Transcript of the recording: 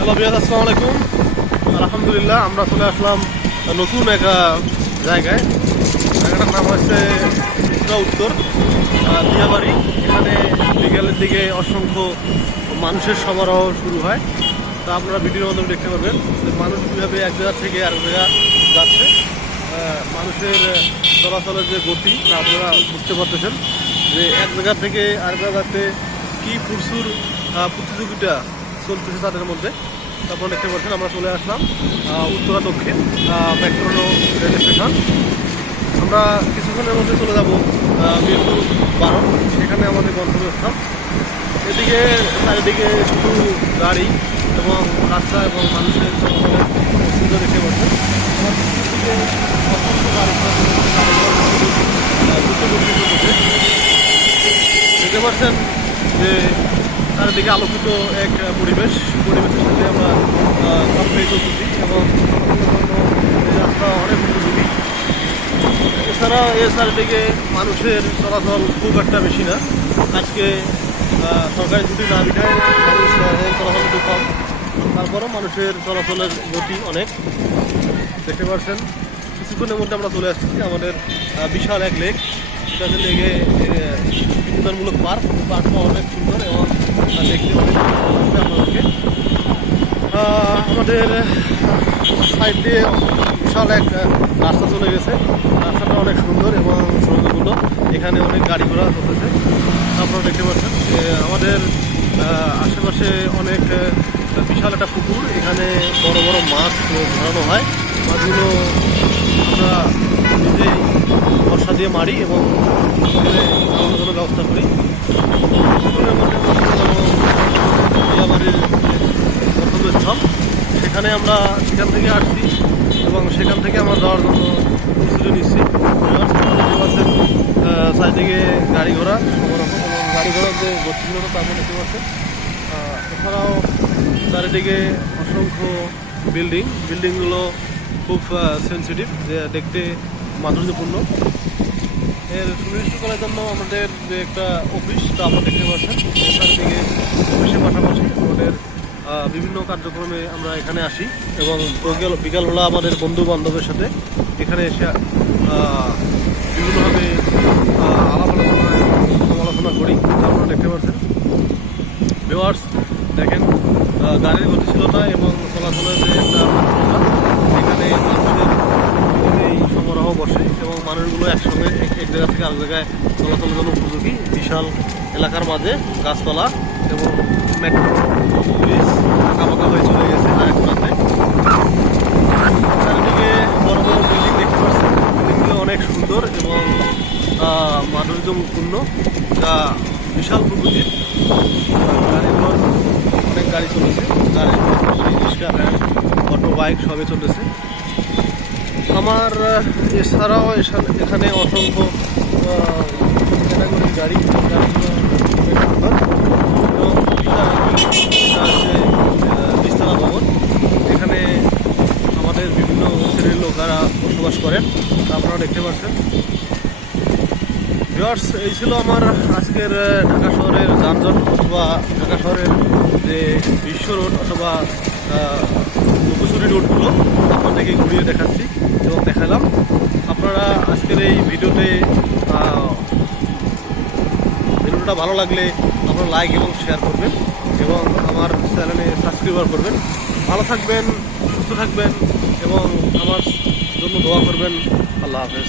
Hello বিয়াস, আসসালামু আলাইকুম। আলহামদুলিল্লাহ, আমরা চলে আসলাম নতুন একটা জায়গায়। জায়গাটার নাম হচ্ছে উত্তর দিয়াবাড়ি। এখানে বিকেলের দিকে অসংখ্য মানুষের সমারোহ শুরু হয়। তা আপনারা ভিডিওর মাধ্যমে দেখতে পাবেন যে মানুষ কীভাবে এক জায়গা থেকে আরেক জায়গা যাচ্ছে। মানুষের চলাচলের যে গতি তা আপনারা বুঝতে পারতেছেন যে এক জায়গা থেকে আরেক জায়গাতে কী প্রচুর প্রতিযোগিতা চলতেছে তাদের মধ্যে। তারপর দেখতে পাচ্ছেন আমরা চলে আসলাম উত্তরা দক্ষিণ মেট্রো রেল স্টেশন। আমরা কিছুক্ষণের মধ্যে চলে যাব মিরপুর 12, সেখানে আমাদের গন্তব্যস্থান। এদিকে চারিদিকে শুধু গাড়ি এবং রাস্তা এবং মানুষের চলাচলের সুন্দর দেখতে পাচ্ছেন। আমার দিকে অসংখ্য গাড়ি দেখতে পাচ্ছেন যে চারিদিকে আলোকিত এক পরিবেশের সাথে আমরা খাপ পেয়ে চলতেছি এবং এই রাস্তা অনেক উপযোগী। এছাড়া এর চারিদিকে মানুষের চলাচল খুব একটা বেশি না। আজকে সরকারি ছুটি না বিধায় মানুষ চলাচল একটু কম, তারপরও মানুষের চলাচলের গতি অনেক দেখতে পাচ্ছেন। কিছুক্ষণের মধ্যে আমরা চলে আসছি আমাদের বিশাল এক লেক। এটা হচ্ছে লেগে বিনোদনমূলক পার্কটা অনেক সুন্দর এবং দেখতে অনেক আমাদেরকে। আমাদের সাইড দিয়ে বিশাল এক রাস্তা চলে গেছে। রাস্তাটা অনেক সুন্দর এবং সৌন্দর্যপূর্ণ। এখানে অনেক গাড়ি ঘোড়া চলতেছে, আপনারা দেখতে পাচ্ছেন। আমাদের আশেপাশে অনেক বিশাল একটা পুকুর, এখানে বড় বড় মাছ ধরানো হয়। মাছগুলো আমরা নিজেই বর্ষা দিয়ে মারি এবং খাওয়ানোর জন্য ব্যবস্থা করি। দিয়াবাড়ির গন্তব্যস্থল, সেখানে আমরা সেখান থেকে আসছি এবং সেখান থেকে আমরা যাওয়ার জন্য প্রস্তুতি নিচ্ছি। চারিদিকে গাড়ি ঘোড়া সবরকম এবং গাড়ি ঘোড়ার যে গতিগুলো তারপর দেখতে পাচ্ছেন। এছাড়াও চারিদিকে অসংখ্য বিল্ডিংগুলো খুব সেন্সিটিভ, যে দেখতে মাধুর্যপূর্ণ। এর সুনিশ্চিত করার জন্য আমাদের যে একটা অফিস তা আমরা দেখতে পাচ্ছেন। চারিদিকে অফিসের পাশাপাশি আমাদের বিভিন্ন কার্যক্রমে আমরা এখানে আসি এবং বিকালবেলা আমাদের বন্ধু বান্ধবের সাথে এখানে এসে বিভিন্নভাবে আলোচনা করি। আপনারা দেখতে পাচ্ছেন ভিউয়ার্স, দেখেন গাড়ির গতিশীলতা এবং চলাচলের যে একটা এখানে মানুষের এই সমারোহ বসে এবং মানুষগুলো একসঙ্গে এক জায়গা থেকে আরেক জায়গায় চলাচলের জন্য উপযোগী। বিশাল এলাকার মাঝে গাছপালা এবং মেট্রো ব্রিজ আঁকাবাঁকা হয়ে চলে গেছে আরেক প্রান্তে। চারিদিকে বড় বড় বিল্ডিং দেখতে পাচ্ছেন। বিল্ডিংগুলো অনেক সুন্দর এবং মাধুর্যপূর্ণ, যা বিশাল প্রকৃতির। গাড়িগুলোর অনেক গাড়ি চলেছে, গাড়ি রিক্সা, ভ্যান, অটো, বাইক সবই চলেছে। আমার এছাড়াও এখানে অসংখ্য ক্যাটাগরির গাড়িগুলো বিস্তারা ভবন। এখানে আমাদের বিভিন্ন শ্রেণীর লোকেরা বসবাস করেন, আপনারা দেখতে পাচ্ছেন। ভিউয়ার্স, এই ছিল আমার আজকের ঢাকা শহরের যানজট অথবা ঢাকা শহরের যে বিশ্ব রোড অথবা লুকোচুরি রোডগুলো আপনাদেরকে ঘুরিয়ে দেখাচ্ছি এবং দেখালাম। আপনারা আজকের এই ভিডিওটা ভালো লাগলে আপনারা লাইক এবং শেয়ার করবেন এবং আমার চ্যানেলে সাবস্ক্রাইব করবেন। ভালো থাকবেন, সুস্থ থাকবেন এবং আমার জন্য দোয়া করবেন। আল্লাহ হাফেজ।